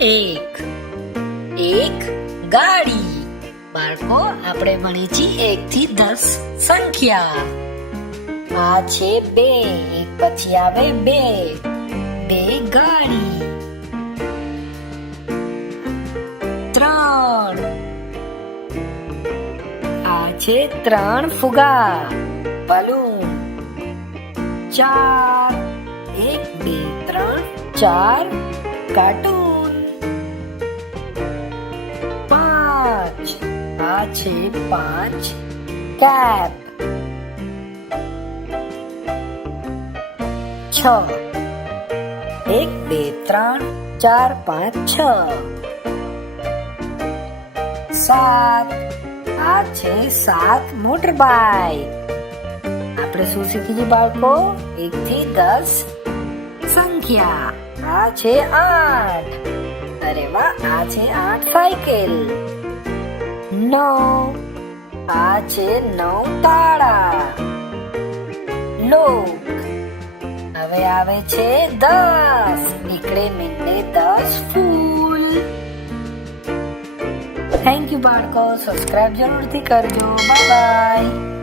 એક. એક ગાડી. બાળકો, આપણે ભણી છે એક થી દસ સંખ્યા. આ છે બે, એક પછી આવે બે. બે ગાડી. ત્રણ. આ છે ત્રણ ફુગા. બલૂન. ચાર. એક, બે, ત્રણ, ચાર. કાર્ટૂન. આ છે પાંચ કેપ છ એક બે ત્રણ ચાર પાંચ છ સાત આ છે સાત મોટર બાઈક આપણે શું શીખીએ બાળકો એક થી દસ સંખ્યા આ છે આઠ અરે વાહ આ છે આઠ સાયકલ નવ. આ છે નવ તાળા. લોક. હવે આવે છે દસ. નીકળે મીંડે દસ ફૂલ. થેન્ક યુ બાળકો. સબસ્ક્રાઇબ જરૂરથી કરજો. Bye bye